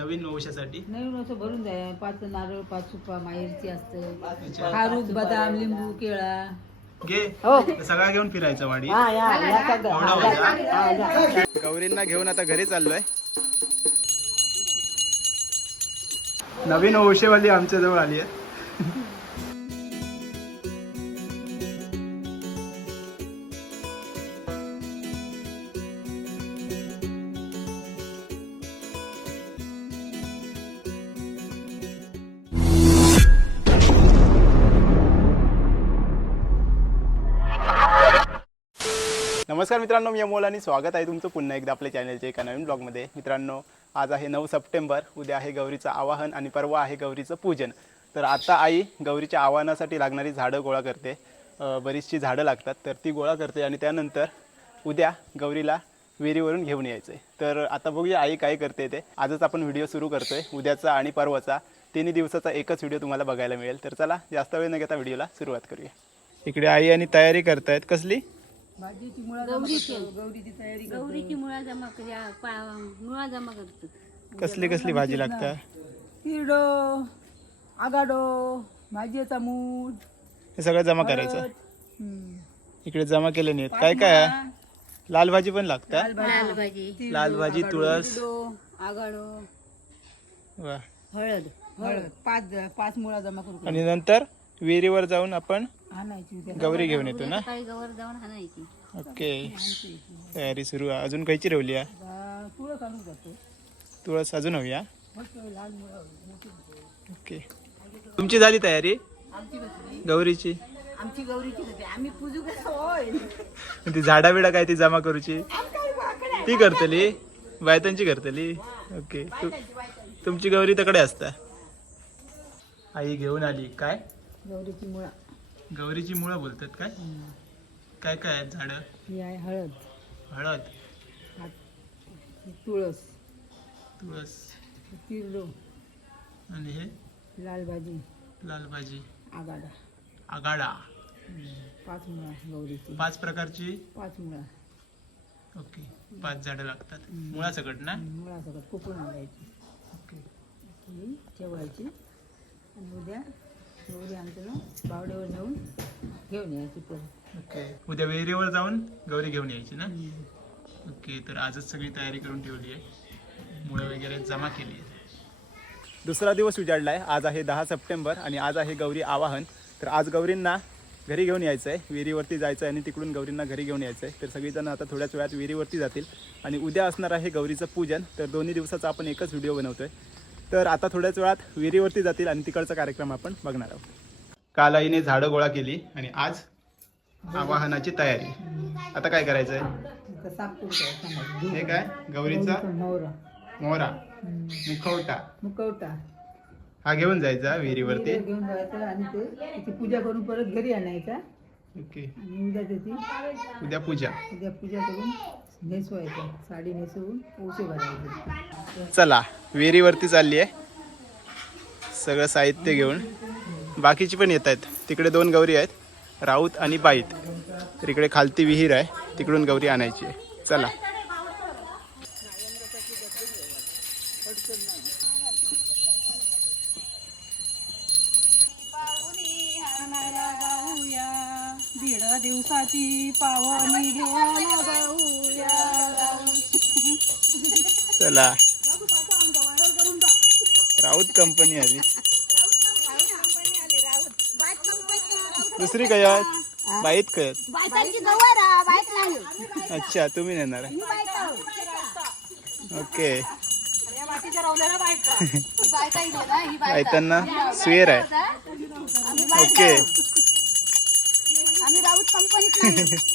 नवीन वर्षासाठी नवीन असं भरून जाय पाच नारळ पाच सुपा माहेरची असतं. खारूक बदाम लिंबू केळा. घे. हो. सगळा घेऊन फिरायचा वाडी. हा गौरींना घेऊन आता घरी चाललोय. नवीन ओशेवाली आमच्या जवळ आली आहे. नमस्कार मित्रांनो मी अमोल आणि स्वागत आहे तुमचं पुन्हा एकदा आपल्या चॅनलच्या एका नवीन ब्लॉगमध्ये. मित्रांनो आज आहे नऊ सप्टेंबर उद्या आहे गौरीचं आवाहन आणि परवा आहे गौरीचं पूजन. तर आता आई गौरीच्या आवाहनासाठी लागणारी झाडं गोळा करते. बरीचशी झाडं लागतात तर ती गोळा करते आणि त्यानंतर उद्या गौरीला विहिरीवरून घेऊन यायचं आहे तर आता बघूया आई काय करते ते. आजच आपण व्हिडिओ सुरू करतो आहे उद्याचा आणि परवाचा. तिन्ही दिवसाचा एकच व्हिडिओ तुम्हाला बघायला मिळेल. तर चला जास्त वेळ न घेता व्हिडिओला सुरुवात करूया. इकडे आई आणि तयारी करतायत. कसली? भाजीची मुळा गौरीची. गौरीची तयारी करतो. गौरीची मुळा जमा करूया पा- मुळा जमा करतो. कसली कसली भाजी लागतात हिरडो आगाडो भाजीचा मूड हे सगळं जमा करायचं? हम्म. इकडे जमा केले नाहीत काय काय? आहे? लाल भाजी पण लागतात लाल भाजी. लाल भाजी. तुळस. हिरडो, आगाडो. वा. हळद हळद. पाच पाच मुळा जमा करू आणि नंतर? विहिरीवर जाऊन आपण गौरी घेऊन येतो ना? सकाळी गवर जाऊन हाणायची ओके. तयारी सुरू. आहे अजून आहे? आ, तुळस आणून जातो. तुळस अजून हवी ओके. तुमची झाली तयारी? आमची बसली गौरीची? आमची गौरीची होती आम्ही पूजू कसं? होय. ती झाडा बिडा काय ती जमा करूची? ती करतली? बायतांची करतली? ओके. तु- तुमची गौरी तकडे असता. आई घेऊन आली. काय? गौरीची मुळा. गौरीची मुळं बोलतात काय? काय काय आहेत झाडं? ही आहे हळद. हळद. हा तुळस. तुळस. ही तिरडो. आणि हे? लाल भाजी लाल भाजी आगाडा. आगाडा पाच मुळा गौरीची. पाच प्रकारची? पाच मुळा. ओके. पाच झाडं लागतात. मुळा सकट ना? मुळा सगळं कुपून आणायची. ओके. ठेवायची. आणि उद्या बावड्यावर घेऊन यायची ओके. उद्या विहिरीवर जाऊन गौरी घेऊन यायची ना? ओके तर आजच सगळी तयारी करून ठेवली आहे. मुळं वगैरे जमा केली आहे. दुसरा दिवस उजाडला आहे आज आहे दहा सप्टेंबर आणि आज आहे गौरी आवाहन. तर आज गौरींना घरी घेऊन यायचं आहे विहिरीवरती जायचं आहे आणि तिकडून गौरींना घरी घेऊन यायचं आहे तर सगळीजण आता थोड्याच वेळात विहिरीवरती जातील. आणि उद्या असणार आहे गौरीचं पूजन. तर दोन्ही दिवसाचा आपण एकच व्हिडिओ बनवतोय. तर आता थोड्याच वेळात विहिरीवरती जातील आणि तिकडचा कार्यक्रम आपण बघणार आहोत. काल आईने झाडं गोळा केली आणि आज आवाहनाची तयारी. आता काय करायचं आहे हे काय? गौरीचा मोहरा. मोहरा मुखवटा. मुकवटा हा घेऊन जायचा विहिरीवरती. घेऊन जायचं आणि ते त्याची पूजा करून परत घरी आणायचा. ओके. आणि उद्या त्याची उद्या पूजा. उद्या पूजा करून नेसवायचं. साडी नेसवून ओसे भरायचे चला विहिरीवरती चालली आहे. सगळं साहित्य घेऊन. बाकीची पण येत आहेत. तिकडे दोन गौरी आहेत राऊत आणि बाईत तर इकडे खालती विहीर आहे तिकडून गौरी आणायची आहे. चला. दीड दिवसाची पावनी घ्यायला जाऊया चला. राऊत कंपनी आली. दुसरी काय बाईत काय अच्छा तुम्ही नेणार ओके. बायतांना स्वेर आहे. ओके. आम्ही राऊत कंपनीत नाही.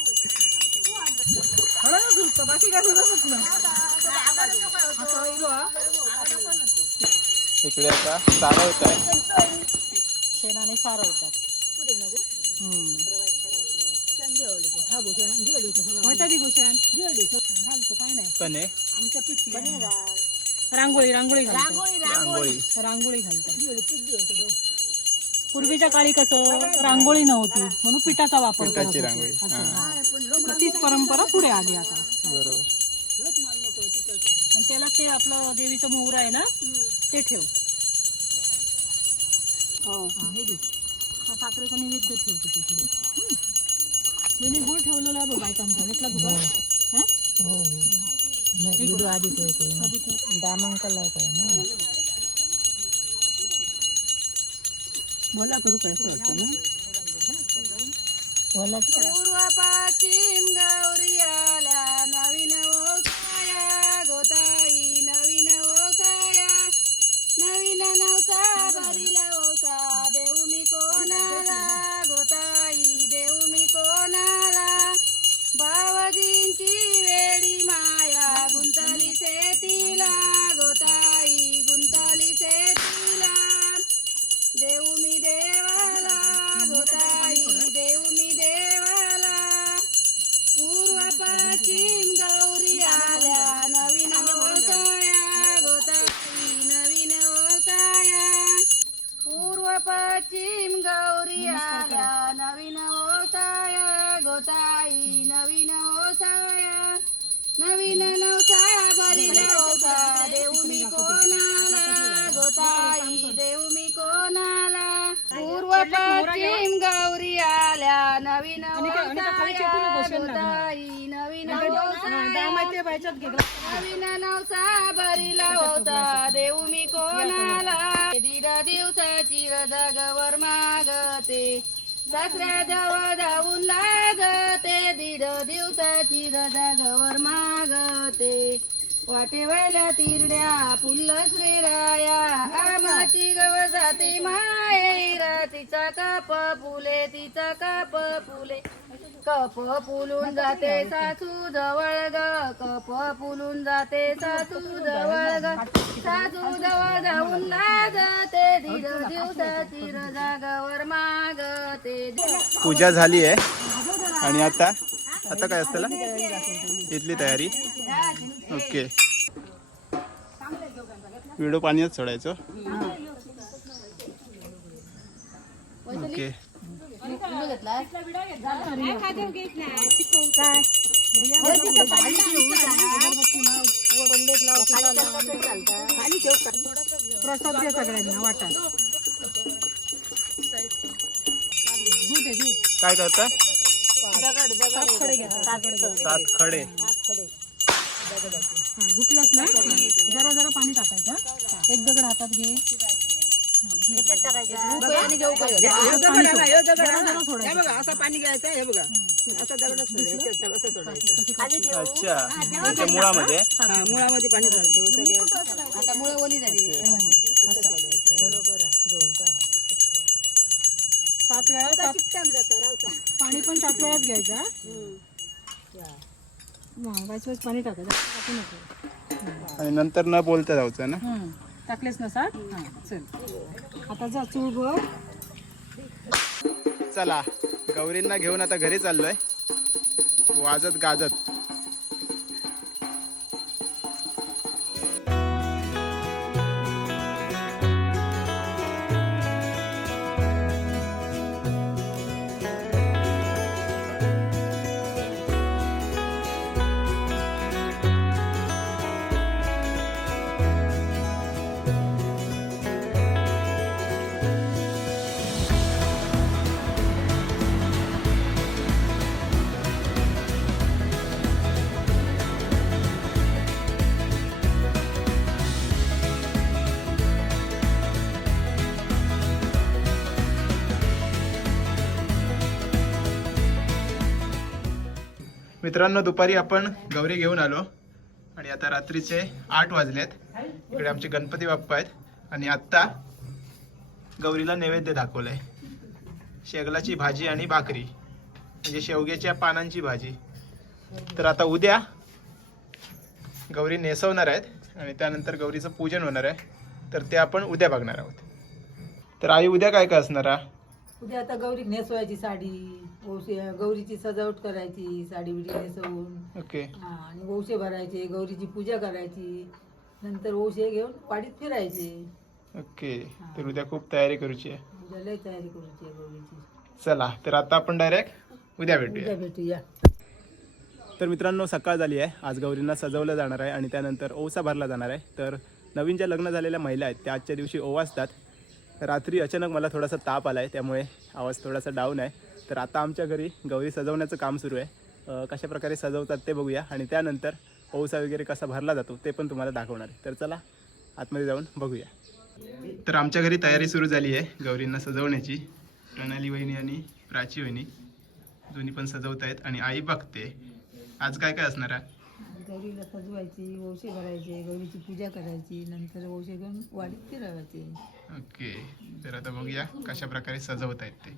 इकडे आता सारा होत आहे. शेणाने सारवतात पण आहे. रांगोळी रांगोळी घालतात रांगोळी रांगोळी. घालतात पूर्वीच्या काळी कसं रांगोळी नव्हती म्हणून पिठाचा वापर करत पिठाची होते. रांगोळी असं. हा. मग तीच परंपरा पुढे आली आता. बरोबर. आणि त्याला ते आपलं देवीचं मोहर आहे ना ते ठेव. हा, हे घे. हा साखरेचा नैवेद्य ठेवते ते थोडं हं. मी गुळ ठेवलेला आहे बघ बायकांचा घेतला तुझा हा. हो? हो आधी ठेवतो. दामांकाला काय ना. बोला करू काय असं वाटतं ना बोला की. पश्चिम गौरी आल्या. नवीन नवीन. नवीन नवसा भरीला होता. देऊ मी कोणाला? दीड दिवसाची रजागवर मागते. सासऱ्या जवळ जाऊन लागते. दीड दिवसाची रजागवर मागते. वाटेवायला तिरड्या पुल्ल श्रीराया आमाची गव जाते मायरा तिचा काप फुले तिचा काप फुले. कप फुलून जाते सासू जवळ ग. कप फुलून जाते सासू जवळ ग. सासू जवळ जाऊन लागते दीड दिवसाची रजा गवर मागते. पूजा झाली आहे. आणि आता? आता काय असतं इथली तयारी. ओके. व्हिडिओ पाण्यात सोडायचं. ओके. प्रसाद द्या सगळ्यांना वाटा काय करता सात खडे. घुटलंस ना? जरा जरा पाणी टाकायचं हा. एक दगड हातात घे. असं पाणी घ्यायचं हे बघा. असं दगड सोडायचं. असं सोडायचं. अच्छा. त्याच्या मुळामध्ये? हा मुळामध्ये पाणी सोडायचं. आता मुळे ओली झाली. सात वेळा सात पाणी पण सात वेळाच घ्यायचं हा. वाईस पाणी टाकायचं. टाकू नको. आणि नंतर न बोलता जायचं ना. टाकलेस ना हा चल. आता जा चूळ बघ चला गौरींना घेऊन आता घरी चाललोय. वाजत गाजत. मित्रांनो दुपारी आपण गौरी घेऊन आलो. आणि आता रात्रीचे आठ वाजलेत. इकडे आमचे गणपती बाप्पा आहेत. आणि आत्ता गौरीला नैवेद्य दाखवलंय. शेगलाची भाजी आणि भाकरी. म्हणजे शेवग्याच्या पानांची भाजी. तर आता उद्या गौरी नेसवणार आहेत. आणि त्यानंतर गौरीचं पूजन होणार आहे. तर ते आपण उद्या बघणार आहोत. तर आई उद्या काय काय असणार आहे उद्या आता गौरी नेसवायची साडी ओशी गौरीची सजावट करायची साडी बिडी नेसवून. ओके. हा, आणि ओशे भरायचे गौरीची पूजा करायची. नंतर ओशे घेऊन पाडीत फिरायचे. ओके. तर उद्या खूप तयारी करूची आहे. उद्या लय तयारी करूची आहे गौरीची. चला तर आता आपण डायरेक्ट उद्या भेटूया. उद्या भेटूया. तर मित्रांनो सकाळ झाली आहे. आज गौरींना सजवलं जाणार आहे आणि त्यानंतर ओसा भरला जाणार आहे. तर नवीन ज्या लग्न झालेल्या महिला आहेत त्या आजच्या दिवशी ओवासतात. रात्री अचानक मला थोडासा ताप आला आहे त्यामुळे आवाज थोडासा डाऊन आहे. तर आता आमच्या घरी गौरी सजवण्याचं काम सुरू आहे. कशा प्रकारे सजवतात ते बघूया. आणि त्यानंतर ओसा वगैरे कसा भरला जातो ते पण तुम्हाला दाखवणार आहे. तर चला आतमध्ये जाऊन बघूया. तर आमच्या घरी तयारी सुरू झाली आहे गौरींना सजवण्याची. प्रणाली वहिनी आणि प्राची वहिनी दोन्ही पण सजवत आहेत आणि आई बघते. आज काय काय असणार आहे? गौरीला सजवायची ओशे भरायचे गौरीची पूजा करायची नंतर ओशे घेऊन वाडीत फिरवायचे. ओके तर आता बघूया कशा प्रकारे सजवत आहेत ते.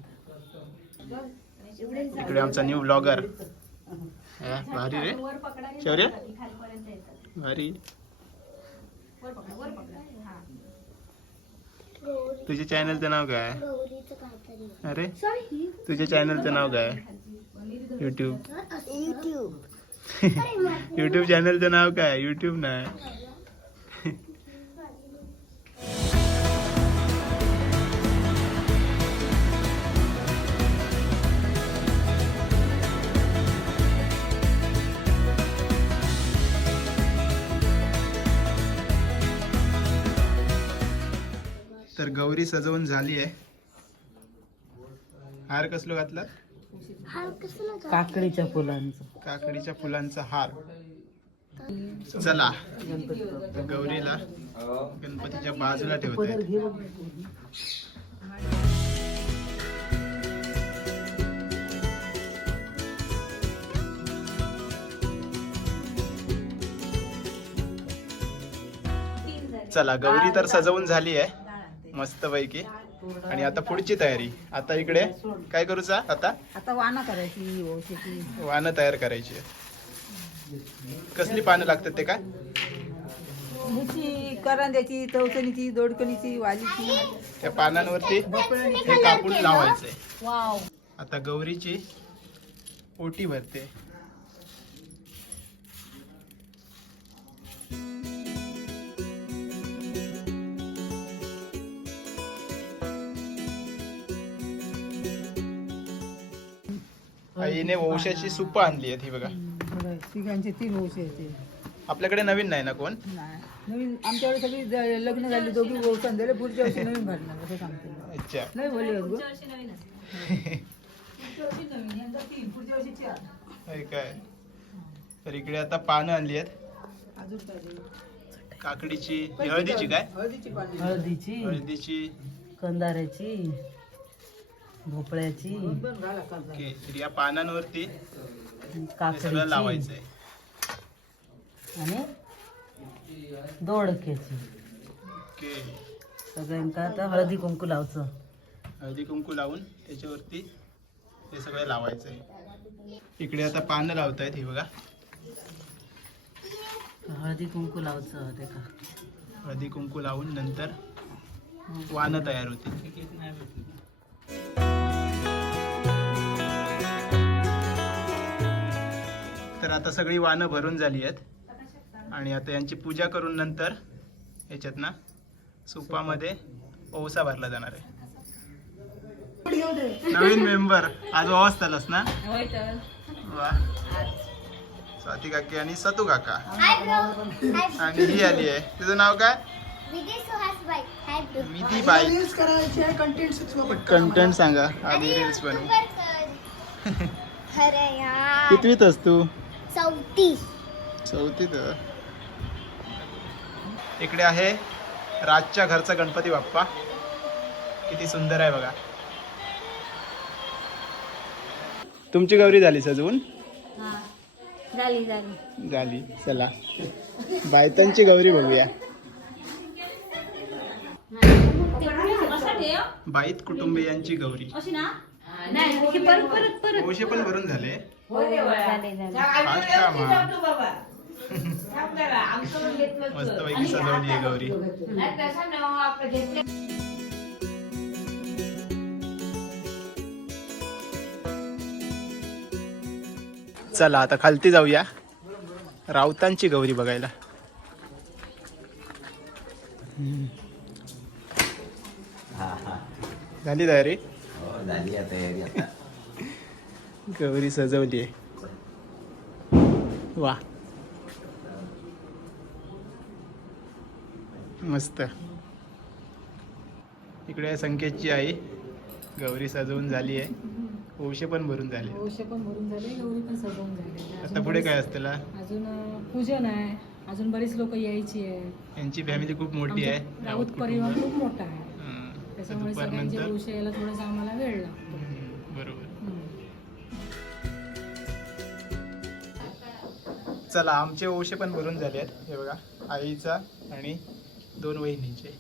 इकडे आमचा न्यू ब्लॉगर भारी रे. शौर्य? भारी. तुझ्या चॅनलचं नाव काय? अरे तुझ्या चॅनलचं नाव काय? युट्यूब युट्यूब चॅनलचं नाव काय? युट्यूब नाही. तर गौरी सजवून झाली आहे. हार कसलो घातला? काकडीच्या फुलांचं. काकडीच्या फुलांचा हार. चला. गौरीला गणपतीच्या बाजूला ठेवत चला गौरी तर सजवून झाली आहे मस्त पैकी आणि आता पुढची तयारी. आता इकडे काय करूचा आता? आता वाना करायची वानं तयार करायची. कसली पानं लागतात ते काय? करंद्याची चौचणीची दोडकणीची वालीची. त्या पानांवरती हे कापून लावायचंय. आता गौरीची ओटी भरते. आईने वंशाची सुप आणली आहेत ही बघा. तिघांचे तीन ओशे आहेत आपल्याकडे नवीन नाही ना कोण? नाही. नवीन आमच्याकडे सगळी ज- लग्न झाली दोघी ओळखून झाले पुढच्या वर्षी नवीन भरणार. असं सांगतो अच्छा. नाही बोलले होत गं. पुढच्या वर्षी नवीन यंदा तीन पुढच्या वर्षी चार. हे काय? तर इकडे आता पानं आणली आहेत? काकडीची ही हळदीची काय? हळदीची. हळदीची. कंदाऱ्याची. भोपळ्याची. तर या पानांवरती हे सगळं काकडीची लावायचंय. आणि दोडक्याची ओके. सगळ्यांका आता हळदी कुंकू लावचं. हळदी कुंकू लावून त्याच्यावरती हे सगळं लावायचंय. इकडे आता पानं लावतायत हे बघा. हळदी कुंकू लावचं ते का? हळदी कुंकू लावून नंतर वानं तयार होते तर आता सगळी वानं भरून झाली आहेत. आणि आता यांची पूजा करून नंतर याच्यात ना सुपामध्ये ओसा भरला जाणार आहे. नवीन मेंबर आज वाजतालच ना? वा. स्वाती काकी आणि सतू काका. आणि ही आली आहे. तुझं नाव काय? विधी बाई. कंटेंट सांगा. आधी रील्स बनवू कितवीत तू? चौथी चौथीत इकडे आहे राजच्या घरचा गणपती बाप्पा. किती सुंदर आहे बघा. तुमची गौरी झाली सजवून? हा झाली झाली. झाली चला. बायतांची गौरी बघूया. बाईत कुटुंबियांची गौरी. नाही परत परत परत. पण भरून झाले. झाले झाले. फास्ट काम. हा. मस्त पैकी सजवली आहे गौरी. चला आता खालती जाऊया. राऊतांची गौरी बघायला. हम्म. झाली तयारी? गौरी सजवली आहे. वा. मस्त. इकडे संकेतची आई गौरी सजवून झाली आहे. ओशे पण भरून झाले. औषध पण भरून झाले गौरी पण सजवून झाले. आता पुढे काय असतं अजून पूजन आहे. अजून बरीच लोक यायची आहे. यांची फॅमिली खूप मोठी आहे. राऊत परिवार खूप मोठा आहे. हं. त्याच्यामुळे सगळ्यांचे दुपारनंतर दिवशी यायला थोडासा आम्हाला वेळ लागतो. चला आमचे ओशे पण भरून झाले आहेत. हे बघा आईचा आणि दोन वहिनीचे.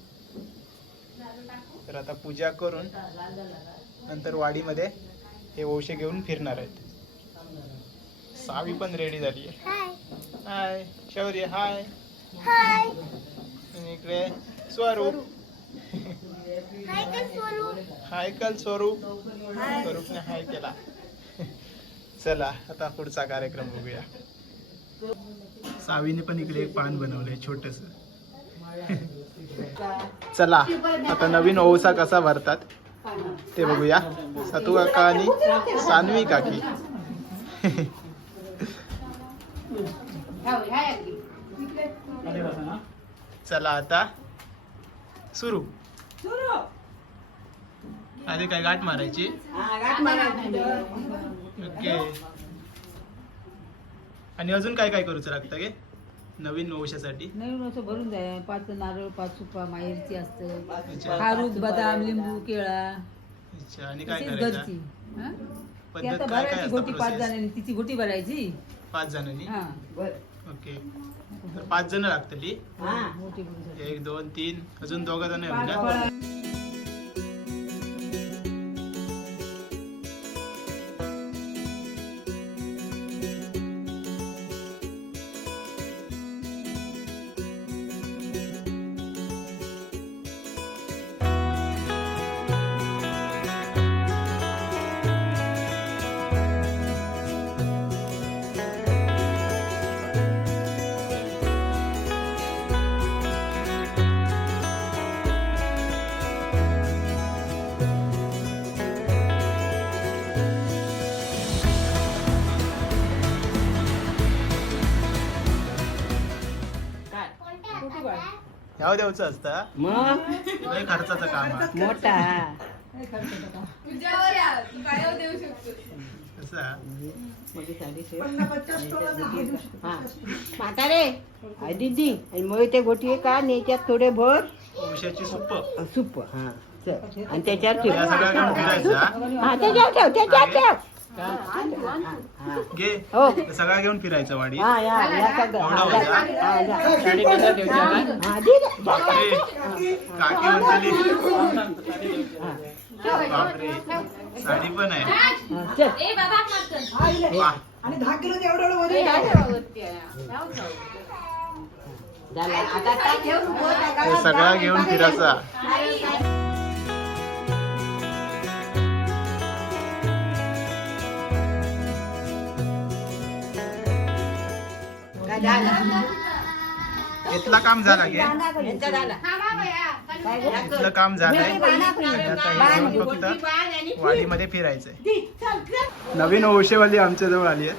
तर आता पूजा करून नंतर वाडीमध्ये हे ओशे घेऊन फिरणार आहेत. सावी पण रेडी झाली आहे. हाय शौर्य हाय आणि इकडे स्वरूप. हाय कल स्वरूप? स्वरूपने हाय केला. चला आता पुढचा कार्यक्रम बघूया. सावीने पण इकडे एक पान बनवलंय छोटस. चला आता नवीन ओवसा कसा भरतात ते बघूया. सतू काका आणि सानवी काकी. चला आता सुरू. आधी काय गाठ मारायची? ओके. आणि अजून काय काय करूच लागतं गे? नवीन वंशासाठी? नवीन वर्ष भरून जाय. पाच नारळ पाच सुपा माहेरची असतं. अच्छा. बदाम लिंबू केळा. अच्छा. आणि काय करायचं? घरची हा? ती पद्धत आता काय भरायची असतं घोटी पाच जणांनी. तिची घोटी भरायची. पाच जणांनी? हा. ओके. तर पाच जण लागतली एक दोन तीन. अजून दोघं जण पाच फळं. ह्याव द्यायचं असतं? मग? लय खर्चाचं काम आहे. मोठा. हे खर्चाचं काम. कसं? म्हातारे आय दीदी. आणि मग ते गोटी का? आणि याच्यात थोडे भर. वंशाची सुप्प सूप. हा. चल. आणि त्याच्यावर या सगळ्या ठेव. हा त्याच्यावर ठेव त्याच्यावर ठेव. घे. हो. सगळा घेऊन फिरायचं वाडी हा एवढा हा? हा. हा, काकी म्हणतली. बापरे. साडी पण आहे. हा, आता काय ठेव ते सगळा घेऊन फिरायचा. इथला काम झाला गे इथलं काम झालंय. हे फक्त वाडीमध्ये फिरायचंय. नवीन ओशेवाली आमच्या जवळ आली आहे.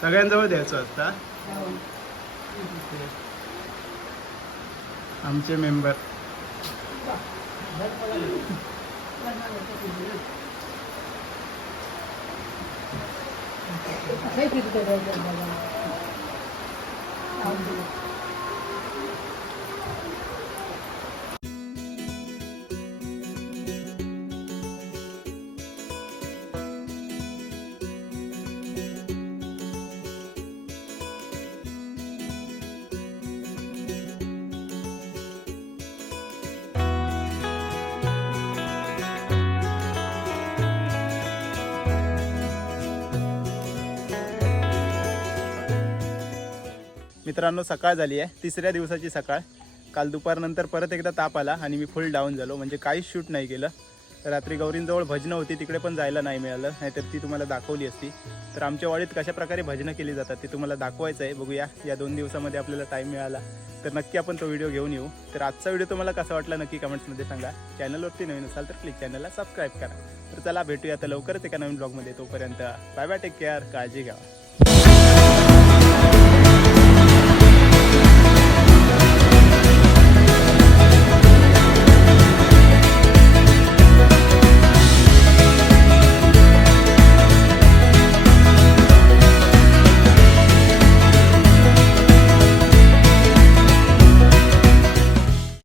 सगळ्यांजवळ द्यायचं असता. आमचे मेंबर. लय फिरतो डोक्यात बाबा. मित्रांनो सकाळ झाली आहे. तिसऱ्या दिवसाची सकाळ. काल दुपारनंतर परत एकदा ताप आला आणि मी फुल डाऊन झालो. म्हणजे काहीच शूट नाही केलं. रात्री गौरींजवळ भजनं होती तिकडे पण जायला नाही मिळालं. नाहीतर ती तुम्हाला दाखवली असती. तर आमच्या वाडीत कशा प्रकारे भजनं केली जातात ते तुम्हाला दाखवायचं आहे. बघूया या दोन दिवसामध्ये आपल्याला टाईम मिळाला. तर नक्की आपण तो व्हिडिओ घेऊन येऊ. तर आजचा व्हिडिओ तुम्हाला कसा वाटला नक्की कमेंट्समध्ये सांगा. चॅनलवरती नवीन असाल तर प्लीज चॅनलला सबस्क्राईब करा. तर चला भेटूया आता लवकरच एका नवीन ब्लॉगमध्ये तोपर्यंत बाय बाय टेक केअर काळजी घ्या.